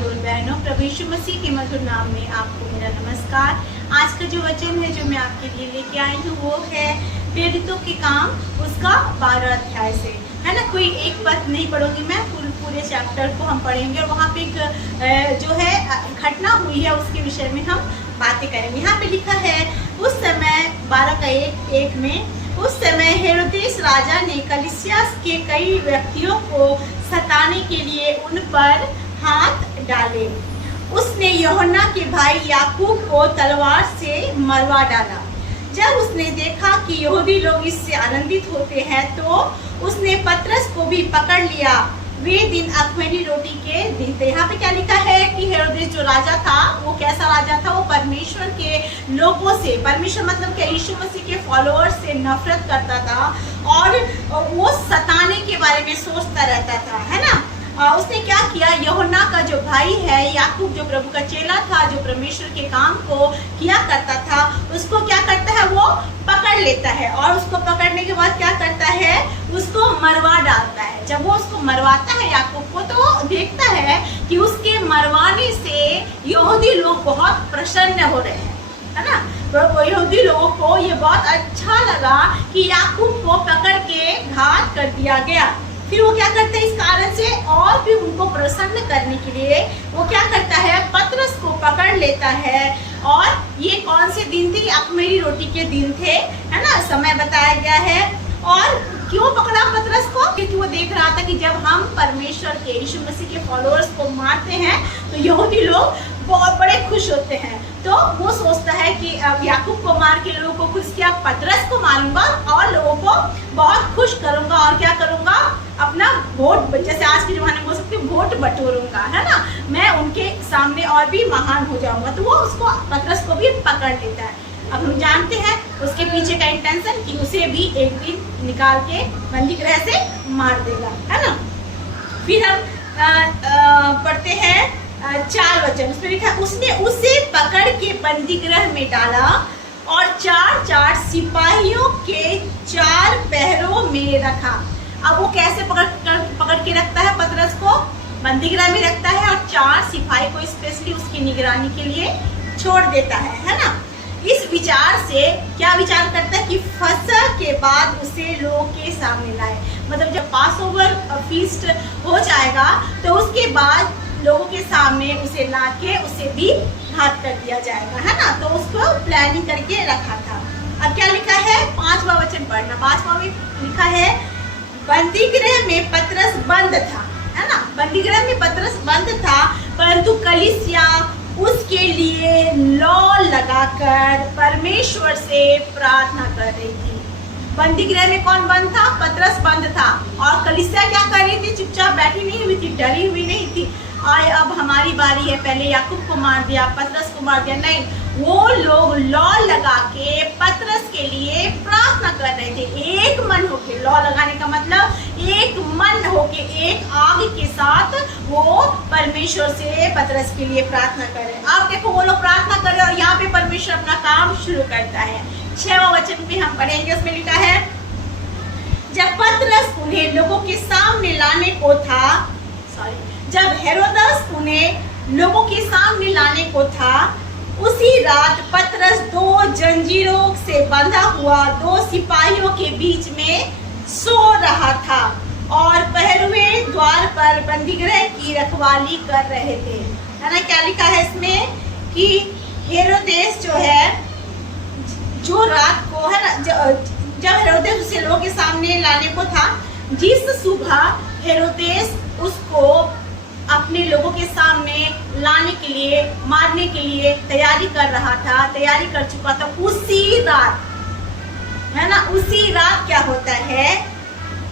भाई और बहनों, प्रभु यीशु मसीह के मधुर नाम में आपको मेरा नमस्कार। आज का जो वचन है जो मैं आपके लिए लेके आई हूँ वो है प्रेरितों के काम उसका 12 अध्याय से, है ना। कोई एक पद नहीं पढ़ूंगी मैं, पूरे चैप्टर को हम पढ़ेंगे और वहाँ पे एक जो है घटना हुई है उसके विषय में हम बातें करेंगे। यहाँ पे लिखा है उस समय 12 का 1 में, उस समय हेरोदेस राजा ने कलीसिया के कई व्यक्तियों को सताने के लिए उन पर हाथ डाले। उसने यूहन्ना के भाई याकूब को तलवार से मरवा डाला। जब उसने देखा कि यहूदी लोग इससे आनंदित होते हैं तो उसने पतरस को भी पकड़ लिया। वे दिन अख़मीरी रोटी के दिन थे। यहाँ पे क्या लिखा है कि हेरोदेस जो राजा था वो कैसा राजा था, वो परमेश्वर के लोगों से, परमेश्वर मतलब क्या, यीशु मसीह के फॉलोअर्स से नफरत करता था और वो सताने के बारे में सोचता रहता था, है ना। उसने क्या किया, यूहन्ना का जो भाई है याकूब, जो प्रभु का चेला था, जो परमेश्वर के काम को किया करता था, उसको क्या करता है, वो पकड़ लेता है और उसको पकड़ने के बाद क्या करता है, उसको मरवा डालता है। जब वो उसको मरवाता है याकूब को, तो वो देखता है कि उसके मरवाने से यहूदी लोग बहुत प्रसन्न हो रहे हैं, है ना। तो यहूदी लोगों को ये बहुत अच्छा लगा कि याकूब को पकड़ के घात कर दिया गया। फिर वो क्या करता है, इस कारण से और भी उनको प्रसन्न करने के लिए वो क्या करता है, पतरस को पकड़ लेता है। और ये कौन से दिन थे, अख़मीरी रोटी के दिन थे, है ना, समय बताया गया है। और क्यों पकड़ा पतरस को, क्योंकि वो देख रहा था कि जब हम परमेश्वर के, यीशु मसीह के फॉलोअर्स को मारते हैं तो यहूदी लोग बहुत बड़े खुश होते हैं। तो वो सोचता है कि अब याकूब को मार के लोगों को खुश किया, पतरस को मारूंगा और लोगों को बहुत खुश करूंगा और क्या करूंगा, अपना वोट, जैसे आज के जमाने में बोल सकते वोट बटोरूंगा, है ना, मैं उनके सामने और भी महान हो जाऊंगा। तो वो उसको, पतरस को भी पकड़ लेता है। अब हम जानते हैं उसके पीछे का इंटेंशन कि उसे भी एक दिन निकाल के बंदी गृह से मार देगा, है ना। फिर हम पढ़ते हैं 4 वचन, उसमें लिखा, उसने उसे पकड़ के बंदी गृह में डाला और 4 सिपाहियों के 4 पहरों में रखा। अब वो कैसे पकड़ के रखता है, पतरस को बंदी गृह में रखता है और 4 सिपाही को स्पेशली उसकी निगरानी के लिए छोड़ देता है ना। इस विचार से क्या विचार करता है कि फसह के बाद उसे लोगों के सामने लाए, मतलब जब पास ओवर फीस्ट हो जाएगा तो उसके बाद लोगों के सामने उसे लाके उसे भी घात कर दिया जाएगा, है ना। तो उसको प्लानिंग करके रखा था। अब क्या लिखा है, 5वां वचन पढ़ना। 5वां में लिखा है, बंदी गृह में पतरस बंद था, है ना। बंदी गृह में पतरस बंद था, परंतु कलीसिया उसके लिए लौ लगाकर परमेश्वर से प्रार्थना कर रही थी। बंदी गृह में कौन बंद था, पतरस बंद था और कलीसिया क्या कर रही थी, चुपचाप बैठी नहीं हुई थी, डरी हुई नहीं थी, आए अब हमारी बारी है, पहले याकूब को मार दिया, पतरस को मार दिया, नहीं, वो लोग लौ लगा के पतरस के लिए प्रार्थना कर रहे थे। एक मन होके, लौ लगाने का मतलब एक मन होके, एक आग के साथ वो परमेश्वर से पतरस के लिए प्रार्थना कर रहे हैं। अब देखो वो लोग प्रार्थना कर रहे हैं और यहाँ पे परमेश्वर अपना काम शुरू करता है। 6वां वचन भी हम पढ़ेंगे, उसमें लिखा है, जब पतरस उन्हें लोगों के सामने लाने को था, जब हेरोदेस उन्हें लोगों के सामने लाने को था, उसी रात पतरस 2 जंजीरों से बंधा हुआ 2 सिपाहियों के बीच में सो रहा था और पहरुए द्वार पर बंदीगृह की रखवाली कर रहे थे, है ना। क्या लिखा है इसमें कि हेरोदेस जो है, जो रात को, है ना, जब हेरोदेस उसे लोगों के सामने लाने को था, जिस सुबह हेरोदेस उसको अपने लोगों के सामने लाने के लिए, मारने के लिए तैयारी कर रहा था, तैयारी कर चुका था, उसी रात, है ना, उसी रात क्या होता है,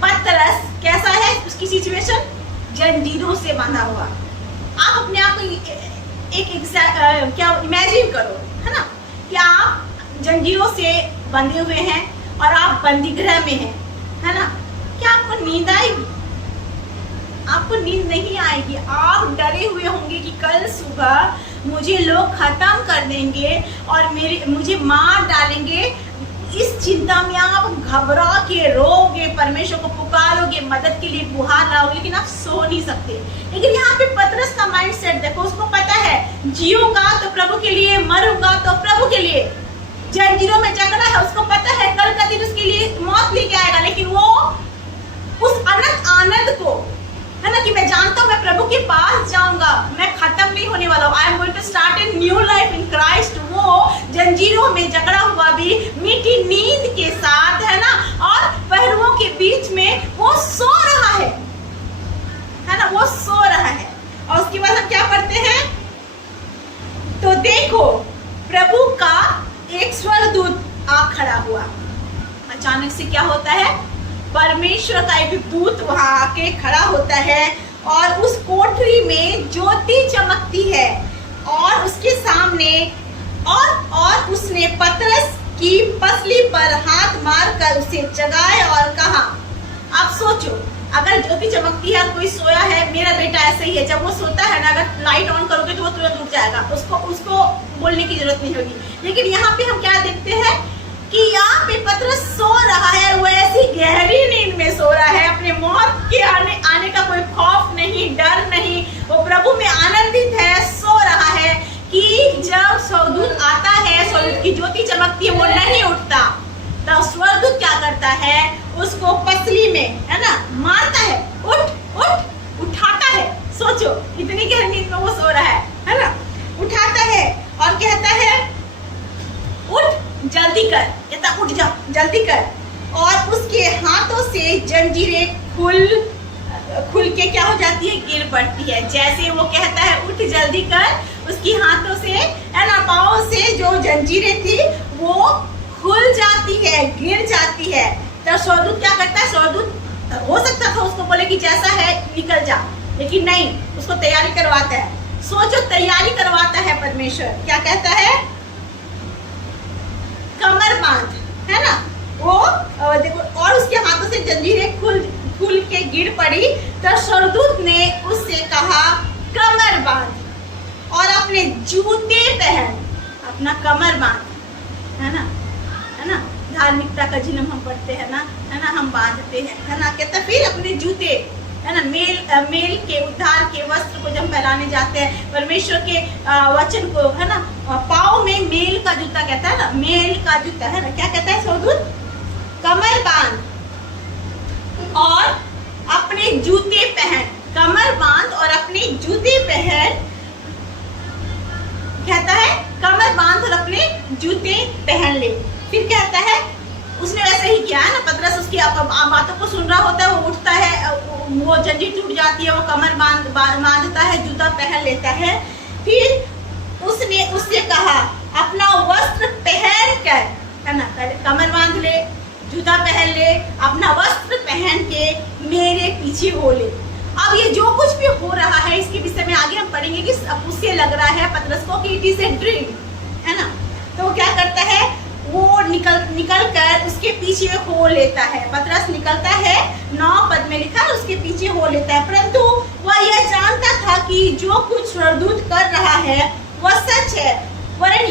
पतरस कैसा है, उसकी सिचुएशन जंजीरों से बंधा हुआ। आप अपने आप को क्या इमेजिन करो, है ना, कि आप जंजीरों से बंधे हुए हैं और आप बंदी गृह में हैं, है ना। क्या आपको नींद आएगी? आपको नींद नहीं आएगी। आप डरे हुए होंगे कि कल सुबह मुझे लोग खत्म कर देंगे और मुझे मार डालेंगे। इस चिंता में आप घबरा के रोगे, परमेश्वर को पुकारोगे, मदद के लिए गुहार लाओगे, लेकिन आप सो नहीं सकते। लेकिन यहाँ पे पतरस का माइंड सेट देखो, जीऊंगा तो प्रभु के लिए, मरूंगा तो प्रभु के लिए। जंजीरों में जकड़ा है, उसको पता है कल का दिन उसके लिए मौत लेके आएगा, लेकिन वो उस अनंत आनंद को, है ना, कि मैं जानता हूँ मैं प्रभु के पास जाऊंगा, मैं खत्म नहीं होने वाला हूँ, I am going to start a new life in Christ. वो जंजीरों में जकड़ा हुआ भी मीठी नींद के साथ, है ना, और पहरुओं के बीच में वो सो रहा है ना, वो सो रहा है। और उसके बाद हम क्या पढ़ते हैं, तो देखो प्रभु का एक स्वर्गदूत आ खड़ा हुआ। अचानक से क्या होता है, परमेश्वर का एक दूत वहां आके खड़ा होता है और उस कोठरी में ज्योति चमकती है और उसके सामने और उसने पतरस की पसली पर हाथ मारकर उसे जगाया और कहा। आप सोचो, अगर ज्योति चमकती है और कोई सोया है, मेरा बेटा ऐसे ही है, जब वो सोता है ना, अगर लाइट ऑन करोगे तो वो तुरंत उठ जाएगा, उसको बोलने की जरूरत नहीं होगी। लेकिन यहाँ पे हम क्या देखते हैं कि यहाँ पे पतरस सो रहा है, वो ऐसी गहरी नींद में सो रहा है, अपने मौत के आने का कोई खौफ नहीं, डर नहीं, वो प्रभु में आनंदित है, सो रहा है कि जब स्वर्गदूत आता है, स्वर्गदूत की ज्योति चमकती है, वो नहीं उठता, तब स्वर्गदूत क्या करता है, उसको पसली में, है ना, मारता है, उठ उठाता है। सोचो इतनी गहरी नींद में वो सो रहा है ना, उठाता है और कहता है उठ जल्दी कर, कहता उठ जा जल्दी कर, और उसके हाथों से जंजीरें खुल के क्या हो जाती है, गिर पड़ती है। जैसे वो कहता है उठ जल्दी कर, उसकी हाथों से, है ना, पाँव से जो जंजीरें थी वो खुल जाती है, गिर जाती है। तब स्वर्गदूत क्या करता है, स्वर्गदूत हो सकता था उसको बोले कि जैसा है निकल जा, लेकिन नहीं, उसको तैयारी करवाता है। सोचो, तैयारी करवाता है परमेश्वर। क्या कहता है, कमर बांध, है ना, वो देखो, और उसके हाथों से जंजीरें खुल के गिर पड़ी। तो स्वर्गदूत ने उससे कहा कमर बांध और अपने जूते पहन, अपना कमर बांध, है ना, धार्मिकता का जिन्म हम पढ़ते हैं ना, है ना, हम बांधते हैं, है ना। कहता फिर अपने जूते, है ना, मेल के उद्धार के वस्त्र को जब पहनाने जाते हैं, परमेश्वर के वचन को, है ना, पाँव में मेल का जूता, कहता है ना, मेल का जूता, है ना, क्या कहता है स्वर्गदूत, कमर बांध और अपने जूते पहन, कमर बांध और अपने जूते पहन, कहता है कमर बांध और अपने जूते पहन ले। फिर कहता है, उसने वैसे ही किया है ना, पतरस उसकी बातों को सुन रहा होता है, वो उठता है, वो जंजीर टूट जाती है, वो कमर बांधता है, जूता पहन लेता है। फिर उसने उससे कहा अपना वस्त्र पहन कर, है ना, कमर बांध ले, जूता पहन ले, अपना वस्त्र पहन के मेरे पीछे हो ले। अब ये जो कुछ भी हो रहा है, इसके विषय में आगे हम पढ़ेंगे कि उससे लग रहा है पतरस को कि इट इज ए ड्रीम, है ना। तो वो क्या करता है, वो निकल कर उसके पीछे हो लेता है। पतरस निकलता है, 9 पद में लिखा है, उसके पीछे हो लेता है, परंतु वह यह जानता था कि जो कुछ स्वर्गदूत कर रहा है वह सच है, वरन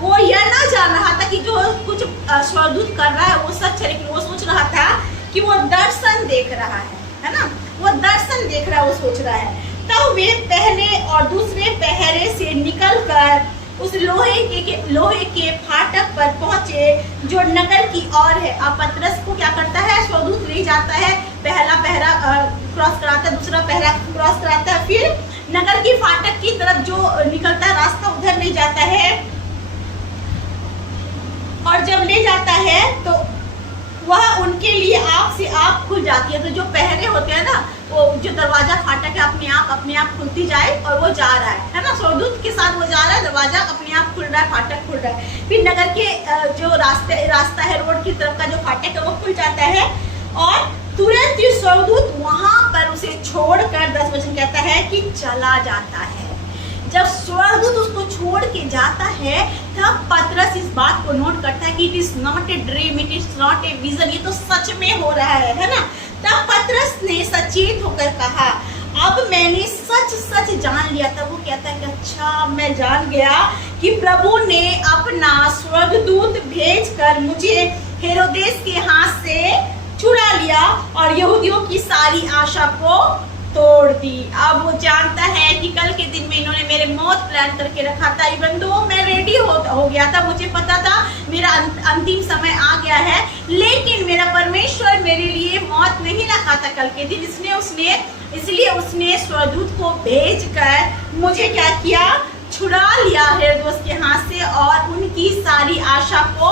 वो यह ना जान रहा था कि जो कुछ स्वर्गदूत कर रहा है वो सच है, लेकिन वो सोच रहा था कि वो दर्शन देख रहा है ना, वो दर्शन देख रहा है, वो सोच रहा है। तब वे पहले और दूसरे पहरे से निकलकर उस लोहे के फाटक पर पहुंचे जो नगर की ओर है। अब पतरस को क्या करता है, स्वर्गदूत ले जाता है, पहला पहरा क्रॉस कराता है, दूसरा पहरा क्रॉस कराता है, फिर नगर की फाटक की तरफ जो निकलता है रास्ता उधर ले जाता है। और जब ले जाता है तो वह उनके लिए आँख से आँख खुल जाती है। तो जो पहरे होते हैं ना, वो जो दरवाजा फाटक है अपने आप खुलती जाए और वो जा रहा है ना, स्वर्गदूत के साथ वो जा रहा है, दरवाजा अपने आप खुल रहा है, फाटक खुल रहा है। फिर नगर के जो रास्ता है, रोड की तरफ का जो फाटक है वो खुल जाता है और तुरंत ही स्वर्गदूत वहां पर उसे छोड़कर 10 वचन कहता है कि चला जाता है। जब स्वर्गदूत उसको छोड़ के जाता है तब पतरस इस बात को नोट करता है कि it is not a dream, it is not a vision, ये तो सच में हो रहा है ना। तब पतरस ने सचेत होकर कहा, अब मैंने सच सच जान लिया। तब वो कहता है कि अच्छा, मैं जान गया कि प्रभु ने अपना स्वर्गदूत भेजकर मुझे हेरोदेस के हाथ से छुड़ा लिया और यहूदियों की सारी आशा को तोड़ दी। अब वो जानता है कि कल के दिन में इन्होंने मेरे मौत प्लान करके रखा था। इवन दो मैं रेडी हो गया था, मुझे पता था मेरा अंतिम समय आ गया है, लेकिन मेरा परमेश्वर मेरे लिए मौत नहीं रखा था कल के दिन। इसलिए उसने स्वर्गदूत को भेजकर मुझे क्या किया, छुड़ा लिया हेरोदेस के हाथ से और उनकी सारी आशा को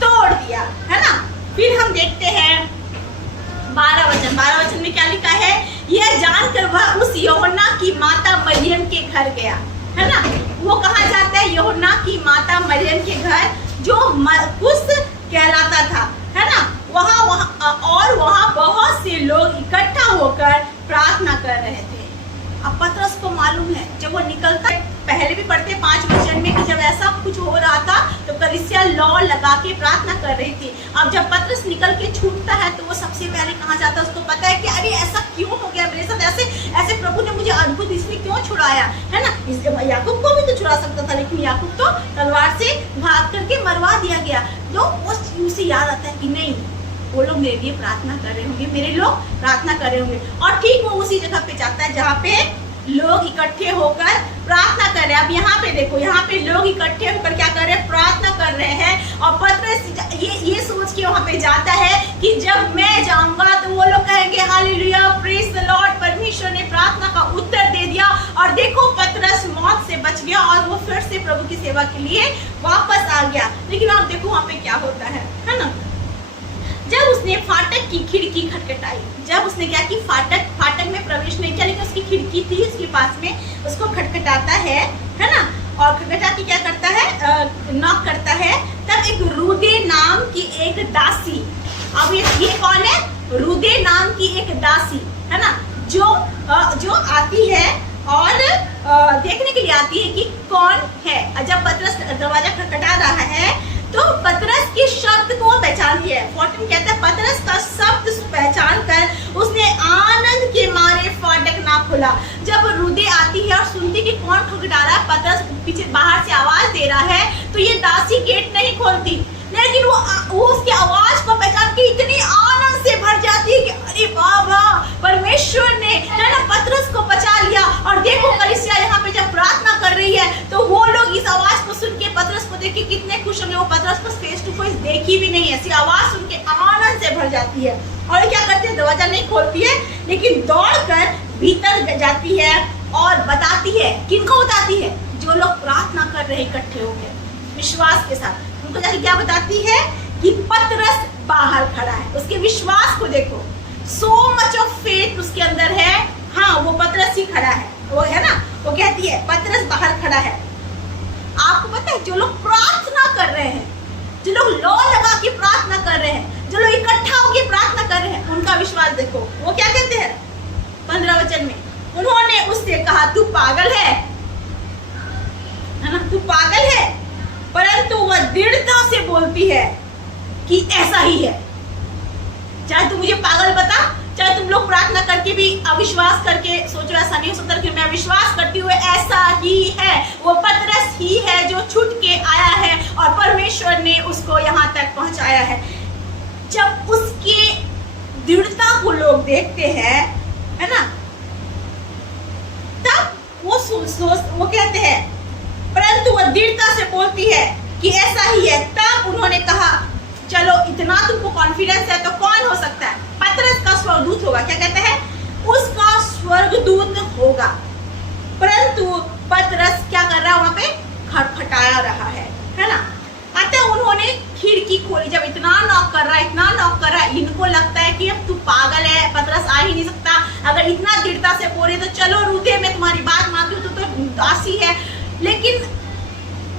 तोड़ दिया, है ना। फिर हम देखते हैं 12 वचन में क्या लिखा है, यह जानकर वह उस यूहन्ना की माता मरियम के घर गया, है ना। वो कहाँ जाता है, यूहन्ना की माता मरियम के घर, जो मरकुस कहलाता था, है ना। वहाँ बहुत से लोग इकट्ठा होकर प्रार्थना कर रहे थे। अब पतरस को मालूम है, जब वो निकलता है, पहले भी पढ़ते 5 वचन में कि जब ऐसा कुछ हो रहा था तो कलीसिया लौ लगा के प्रार्थना कर रही थी। अब जब पतरस निकल के छूटता है तो वो सबसे पहले कहाँ जाता है, उसको पता है कि अरे ऐसा क्यों हो गया मेरे साथ, ऐसे प्रभु ने मुझे अद्भुत इसलिए क्यों छुड़ाया, है ना। इसलिए याकूब को भी तो छुड़ा सकता था, लेकिन याकूब तो तलवार से घात करके मरवा दिया गया। तो उसे याद आता है कि नहीं, वो लोग मेरे लिए प्रार्थना कर रहे होंगे, मेरे लोग प्रार्थना कर रहे होंगे। और ठीक वो उसी जगह पे जाता है जहाँ पे लोग इकट्ठे होकर प्रार्थना कर रहे हैं। अब यहाँ पे देखो, यहाँ पे लोग इकट्ठे होकर क्या कर रहे हैं, प्रार्थना कर रहे हैं। और पतरस ये सोच के वहाँ पे जाता है कि जब मैं जाऊंगा तो वो लोग कहेंगे हालेलुया, प्रेज द लॉर्ड, परमेश्वर ने प्रार्थना का उत्तर दे दिया। और देखो पतरस मौत से बच गया और वो फिर से प्रभु की सेवा के लिए वापस आ गया। लेकिन आप देखो वहाँ पे क्या होता है ना। जब उसने फाटक की खिड़की खटखटाई, जब उसने क्या की, फाटक में प्रवेश नहीं किया, लेकिन उसकी खिड़की थी उसके पास में, उसको खटखटाता है ना। और खटखटा के क्या करता है, नॉक करता है। तब एक रूदे नाम की एक दासी, अब ये कौन है, रूदे नाम की एक दासी, है ना, जो आती है और देखने के लिए आती है कि कौन है। जब पतरस दरवाजा खटखटा रहा है तो पतरस के शब्द को पहचान लिया है। 14 कहता है पतरस का शब्द पहचान कर उसने आनंद के मारे फाटक ना खोला। जब रूदे आती है और सुनती कि कौन खटखटा रहा है, पतरस पीछे बाहर से आवाज दे रहा है, तो ये दासी गेट नहीं खोलती, लेकिन वो उसकी आवाज को पहचान के इतनी आनंद से भर जाती है कि अरे वाह, परमेश्वर ने, है ना, पतरस को बचा लिया। और देखो कलीसिया यहाँ पे जब प्रार्थना कर रही है तो वो लोग इस आवाज को सुन के पतरस को देख के कितने खुश होंगे। वो पतरस को फेस टू फेस देखी भी नहीं, ऐसी आवाज सुन के आनंद से भर जाती है। और क्या करती है, दरवाजा नहीं खोलती है, लेकिन दौड़कर भीतर जाती है और बताती है। किनको बताती है, जो लोग प्रार्थना कर रहे इकट्ठे होकर विश्वास के साथ, उनको जाके क्या बताती है कि पतरस बाहर खड़ा है। उसके विश्वास को देखो, सो मच ऑफ फेथ उसके अंदर है। हाँ, वो पतरस ही खड़ा है, वो है ना, वो कहती है पतरस बाहर खड़ा है। आपको पता है, जो लोग प्रार्थना कर रहे हैं, जो लोग लौ लगा के प्रार्थना कर रहे हैं, जो लोग इकट्ठा होकर प्रार्थना कर रहे हैं, उनका विश्वास देखो। वो क्या कहते हैं 15 वचन में, उन्होंने उससे कहा तू पागल है ना, तू पागल है। परंतु वह दृढ़ता से बोलती है कि ऐसा ही है। चाहे तू मुझे पागल बता, चाहे तुम लोग प्रार्थना करके भी अविश्वास करके सोचो ऐसा नहीं हो सकता, कि मैं विश्वास करती हूँ ऐसा ही है। वो पतरस ही है जो छूट के आया है और परमेश्वर ने उसको यहाँ तक पहुंचाया है। जब उसके दृढ़ता को लोग देखते हैं, है ना, तब वो कहते हैं, परंतु वह दृढ़ता से बोलती है कि ऐसा ही है। तब उन्होंने कहा चलो इतना तुमको कॉन्फिडेंस है तो कौन हो सकता है, पतरस का स्वर्गदूत होगा। क्या कहते हैं, उसका स्वर्गदूत होगा। परंतु पतरस क्या कर रहा है, वहां पे खटखटाया रहा है ना। अतः उन्होंने खिड़की खोली। जब इतना नॉक कर रहा है, इनको लगता है कि अब तू पागल है, पतरस आ ही नहीं सकता। अगर इतना दृढ़ता से बोले तो चलो रूदे, मैं तुम्हारी बात मानती हूँ, तो दासी है, लेकिन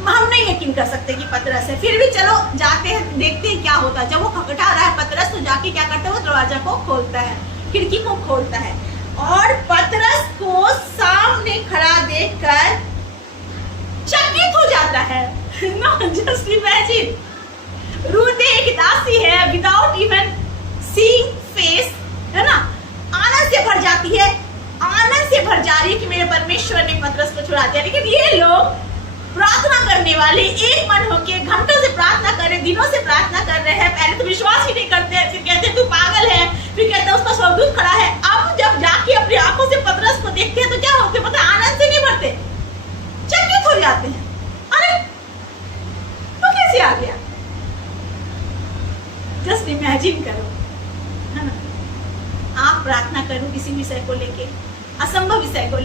हम नहीं यकीन कर सकते कि पतरस है। फिर भी चलो जाते हैं, देखते हैं क्या होता है। जब वो खटखटा रहा है पतरस, तो जाके क्या करता है, वो दरवाजा को खोलता है, खिड़की को खोलता है और पतरस को सामने खड़ा देखकर चकित हो जाता है। नो जस्ट इमेजिन, रूदे एक दासी है, विदाउट इवन सीइंग फेस, है ना, आनंद से भर जाती है, आनंद से भर जा रही है कि मेरे परमेश्वर ने पतरस को छुड़ा दिया। लेकिन ये लोग प्रार्थना करने वाले एक मन होकर घंटों से प्रार्थना कर रहे, दिनों से प्रार्थना कर रहे हैं। पहले तो विश्वास ही नहीं करते, फिर कहते तू पागल है, फिर कहते उसका स्वर्गदूत खड़ा है। अब जब जाके अपनी आंखों से पतरस को देखते हैं तो क्या होते, मतलब आनंद से नहीं भरते,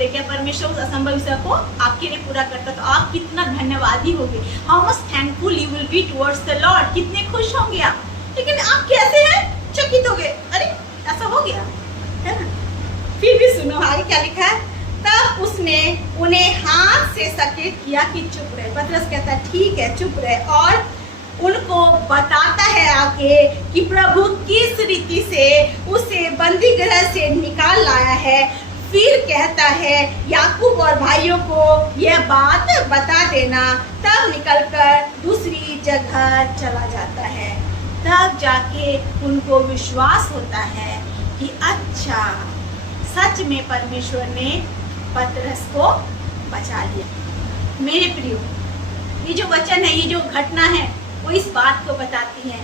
लेके परमेश्वर उस असंभव विषय को आपके लिए पूरा करता, तो आप कितना धन्यवादी होंगे। How much thankful you will be towards the Lord. कितने खुश होंगे आप। लेकिन आप कैसे हैं? चकित हो गए, अरे ऐसा हो गया, है ना। फिर भी सुनो आगे क्या लिखा है। तब उसने उन्हें हाथ से सकेत किया कि चुप रहे। पतरस कहता है ठीक है चुप रहे, और उनको बताता है आगे कि प्रभु किस रीति से उसे बंदी गृह से निकाल लाया है। फिर कहता है याकूब और भाइयों को यह बात बता देना। तब निकलकर दूसरी जगह चला जाता है। तब जाके उनको विश्वास होता है कि अच्छा सच में परमेश्वर ने पतरस को बचा लिया। मेरे प्रियो, ये जो वचन है, ये जो घटना है, वो इस बात को बताती है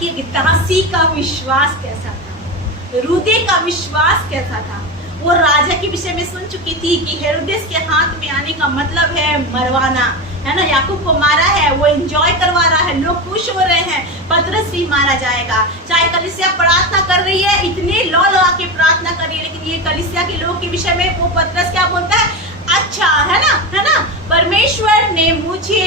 कि दासी का विश्वास कैसा था, रूदे का विश्वास कैसा था। वो राजा के विषय में सुन चुकी थी कि हेरोदेस के हाथ में आने का मतलब है मरवाना, है ना। याकूब को मारा है, वो एंजॉय करवा रहा है, लोग खुश हो रहे हैं। पतरस भी मारा जाएगा। चाहे कलीसिया प्रार्थना कर रही है, इतने लौ के प्रार्थना कर रही है, लेकिन ये कलीसिया के लोग के विषय में वो पतरस क्या बोलता है, अच्छा है ना, परमेश्वर ने मुझे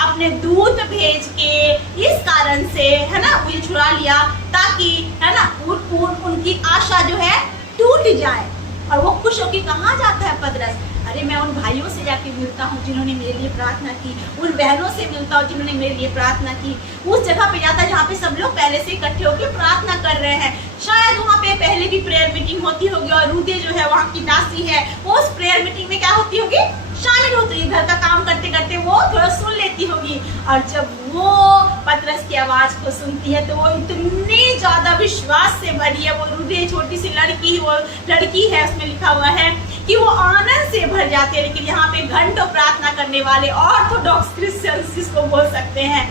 अपने दूत भेज के इस कारण से, है ना, मुझे छुड़ा लिया ताकि, है ना, उनकी आशा जो है टूट जाए। और वो खुश होकर कहाँ जाता है पतरस, अरे मैं उन भाइयों से जाके मिलता हूँ जिन्होंने मेरे लिए प्रार्थना की, उन बहनों से मिलता हूँ जिन्होंने मेरे लिए प्रार्थना की। उस जगह पे जाता है जहाँ पे सब लोग पहले से इकट्ठे होकर प्रार्थना कर रहे हैं। शायद वहाँ पे पहले भी प्रेयर मीटिंग होती होगी, और रूदे जो है वहाँ की दासी है, वो उस प्रेयर मीटिंग में क्या होती होगी, शामिल होती है। घर का काम करते करते वो थोड़ा सुन लेती होगी, और जब वो पतरस की आवाज को सुनती है तो वो इतनी ज्यादा विश्वास से भरी है। वो रूदे छोटी सी लड़की, वो लड़की है, उसमें लिखा हुआ है कि वो आनंद से भर जाते हैं। लेकिन यहाँ पे घंटों प्रार्थना करने वाले ऑर्थोडॉक्स क्रिश्चियंस जिसको बोल सकते हैं,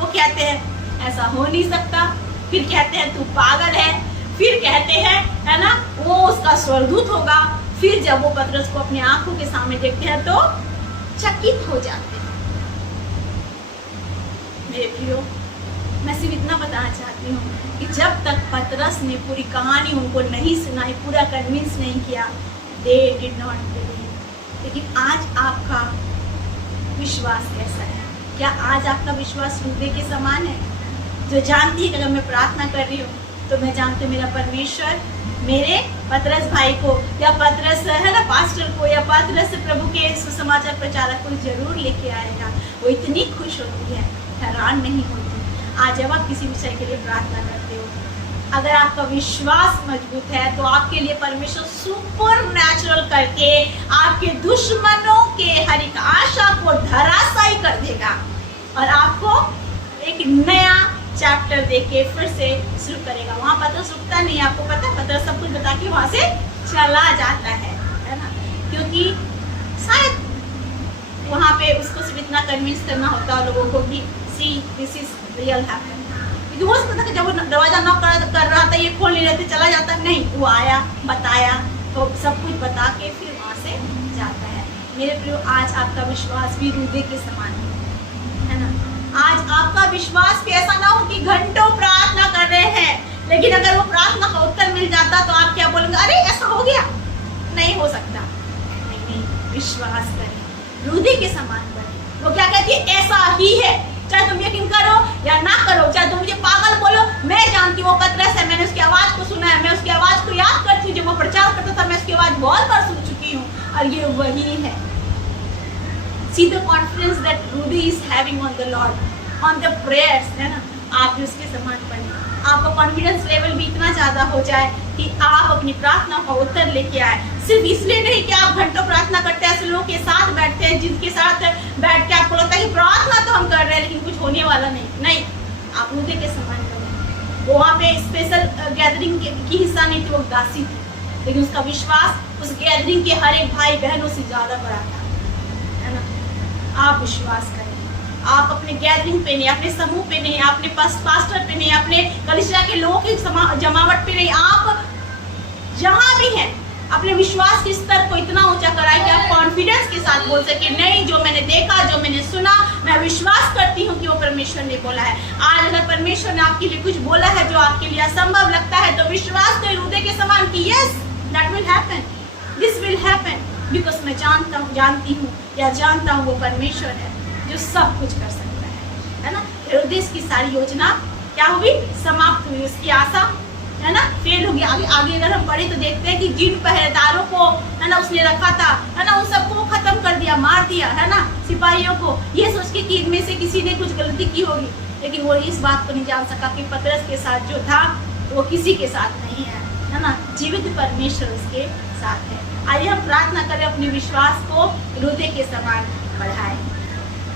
वो कहते हैं ऐसा हो नहीं सकता। फिर कहते हैं तू पागल है। फिर कहते हैं, है ना, वो उसका स्वर्गदूत होगा। फिर जब वो पतरस को अपनी आंखों के सामने देखते हैं तो चकित हो जाते हैं। मेरे प्रियो, मैं सिर्फ इतना बताना चाहती हूँ कि जब तक पतरस ने पूरी कहानी उनको नहीं सुनाई, पूरा कन्विंस नहीं किया, they did not believe। लेकिन आज आपका विश्वास कैसा है? क्या आज आपका विश्वास रूदे के समान है, जो जानती है कि अगर मैं प्रार्थना कर रही हूँ तो मैं जानती हूँ मेरा परमेश्वर मेरे पतरस भाई को, या पतरस, है ना, पास्टर को, या पतरस प्रभु के सुसमाचार प्रचारक को जरूर लेके आएगा। वो इतनी खुश होती है, हैरान नहीं होती। आज जब आप किसी विषय के लिए प्रार्थना करते हो, अगर आपका विश्वास मजबूत है तो आपके लिए परमेश्वर सुपर नेचुरल करके आपके दुश्मनों के हर एक आशा को धराशायी कर देगा, और आपको एक नया चैप्टर देके फिर से शुरू करेगा। वहाँ पतरस रुकता नहीं, आपको पता है, पतरस सब कुछ बता के वहाँ से चला जाता है ना, क्योंकि शायद वहाँ पे उसको सिर्फ इतना कन्विंस करना होता है लोगों को कि see this is real happen. क्योंकि हो सकता था कि जब वो दरवाजा नॉक कर रहा था, ये खोल नहीं रहते, चला जाता, नहीं, वो आया, बताया, तो सब कुछ बता के फिर वहाँ से जाता है। मेरे प्रियो, आज आपका विश्वास भी रूदे के समान है ना। आज आपका विश्वास भी ऐसा ना हो कि घंटों प्रार्थना कर रहे हैं, लेकिन अगर वो प्रार्थना का उत्तर मिल जाता तो आप क्या बोलेंगे, अरे ऐसा हो गया, नहीं हो सकता। नहीं, विश्वास करें, रूदे के समान बने। वो क्या कहती है, ऐसा ही है, चाहे तुम यकीन करो या ना करो, चाहे तुम मुझे पागल बोलो, मैं जानती हूँ वो पतरस है, मैंने उसकी आवाज को सुना है, मैं उसकी आवाज को याद करती हूँ, जब वो प्रचार करता था मैं उसकी आवाज बहुत बार सुन चुकी हूँ, और ये वही है। See the confidence that Rudy is having on the Lord, on the prayers, है ना। आप भी उसके समान बने, आपका कॉन्फिडेंस लेवल भी इतना ज्यादा हो जाए कि आप अपनी प्रार्थना का उत्तर लेके आए। सिर्फ इसलिए नहीं कि आप घंटों प्रार्थना करते हैं, ऐसे लोगों के साथ बैठते हैं जिनके साथ बैठ के आपको लगता है कि प्रार्थना तो हम कर रहे हैं लेकिन कुछ होने वाला नहीं, आप रूदे के समान बने। वो वहाँ पे स्पेशल गैदरिंग की हिस्सा नहीं थी, वो दासी थी, लेकिन उसका विश्वास उस गैदरिंग के हर एक भाई बहनों से ज्यादा बड़ा था, है ना। आप विश्वास करें, आप अपने गैदरिंग पे नहीं, अपने समूह पे नहीं, अपने पास्टर पे नहीं, अपने कलीसिया के लोगों की जमावट पे नहीं, आप जहाँ भी हैं अपने विश्वास के स्तर को इतना ऊंचा कराएं कि आप कॉन्फिडेंस के साथ बोल सके, नहीं, जो मैंने देखा, जो मैंने सुना, मैं विश्वास करती हूँ कि वो परमेश्वर ने बोला है। आज अगर परमेश्वर ने आपके लिए कुछ बोला है जो आपके लिए असंभव लगता है, तो विश्वास करें रूदे के समान कि yes, that will happen, this will happen. Because मैं जानती हूँ या जानता हूँ वो परमेश्वर है जो सब कुछ कर सकता है ना। हेरोदेस की सारी योजना क्या हुई, समाप्त हुई, उसकी आशा है ना फेल हो गया। आगे अगर हम पढ़े तो देखते हैं कि जिन पहरेदारों को है ना उसने रखा था है ना, उन सबको खत्म कर दिया, मार दिया है ना सिपाहियों को, ये सोच के कि इनमें से किसी ने कुछ गलती की होगी। लेकिन वो इस बात को नहीं जान सका कि पतरस के साथ जो था वो किसी के साथ नहीं है ना, जीवित परमेश्वर उसके साथ है। आइए हम प्रार्थना करें, अपने विश्वास को हृदय के समान बढ़ाएं।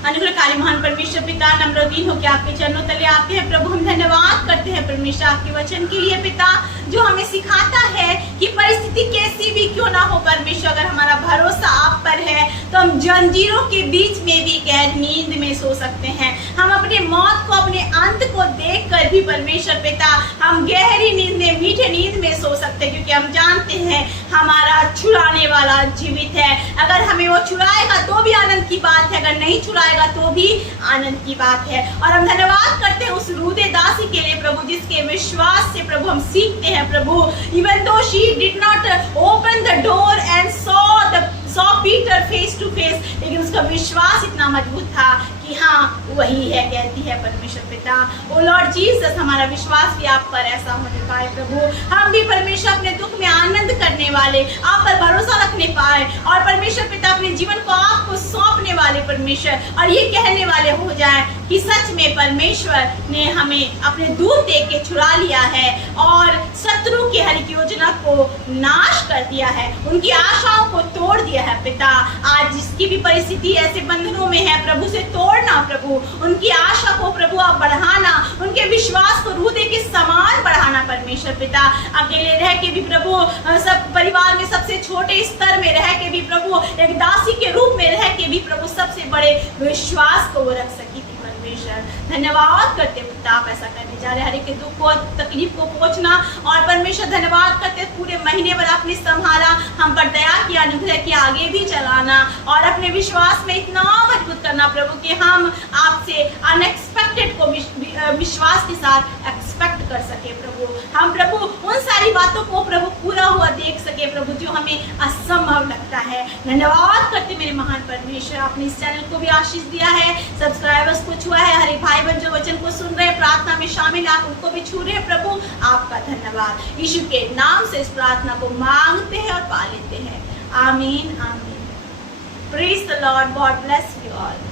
अनुग्रहकारी महान परमेश्वर पिता, नम्रदीन होकर आपके चरणों तले आते हैं प्रभु। हम धन्यवाद करते हैं परमेश्वर आपके वचन के लिए पिता, जो हमें सिखाता है कि परिस्थिति कैसी भी क्यों ना हो परमेश्वर, अगर हमारा भरोसा आप पर है तो हम जंजीरों के बीच में भी गहरी नींद में सो सकते हैं। हम अपने मौत को, अपने अंत को देखकर भी परमेश्वर पिता हम गहरी नींद में, मीठे नींद में सो सकते हैं, क्योंकि हम जानते हैं हमारा छुड़ाने वाला जीवित है। अगर हमें वो छुड़ाएगा तो भी आनंद की बात है, अगर नहीं छुड़ाएगा तो भी आनंद की बात है। और हम धन्यवाद करते हैं उस रूदे दासी के लिए प्रभु, जिसके विश्वास से प्रभु हम सीखते हैं प्रभु, even though she did not open the door and saw Peter face to face, लेकिन उसका विश्वास इतना मजबूत था कि हाँ वही है, कहती है परमेश्वर पिता। ओ लॉर्ड जीसस, हमारा विश्वास भी आप पर ऐसा होने पाए प्रभु, हम भी परमेश्वर अपने दुख में आनंद करने वाले, आप पर भरोसा रखने पाए, और परमेश्वर पिता अपने जीवन को आपको सौंपने वाले परमेश्वर, और ये कहने वाले हो जाए कि सच में परमेश्वर ने हमें अपने दूध दे के छुड़ा लिया है और शत्रु की हर एक योजना को नाश कर दिया है, उनकी आशाओं को तोड़ दिया है पिता। आज जिसकी भी परिस्थिति ऐसे बंधनों में है प्रभु, से तोड़ना प्रभु, उनकी आशा को प्रभु आप बढ़ाना, उनके विश्वास को रूदे के समान बढ़ाना परमेश्वर पिता। अकेले रह के भी प्रभु, सब परिवार में सबसे छोटे स्तर में रह के भी प्रभु, एक दासी के रूप में रह के भी प्रभु सबसे बड़े विश्वास को वो रख सकी थी परमेश्वर। धन्यवाद करते पिता, आप ऐसा करने जा रहे, हर एक के दुख को, तकलीफ को पहुंचना, और परमेश्वर धन्यवाद करते पूरे महीने भर आपने संभाला, हम पर दया किया, अनुग्रह किया, आगे भी चलाना और अपने विश्वास में इतना मजबूत करना प्रभु कि हम आपसे अनएक्सपेक्टेड को विश्वास के साथ एक्सपेक्ट कर सके प्रभु। हम प्रभु उन सारी बातों को प्रभु पूरा हुआ देख सके प्रभु, जो हमें असंभव लगता है। धन्यवाद करते मेरे महान परमेश्वर, आपने इस चैनल को भी आशीष दिया है, सब्सक्राइबर्स को छुआ है, हरे भाई बहन जो वचन को सुन रहे, प्रार्थना में शामिल, आप उनको भी छू रहे हैं प्रभु, आपका धन्यवाद। यीशु के नाम से इस प्रार्थना को मांगते हैं और पा लेते हैं, आमीन आमीन। Praise the Lord, God bless you all.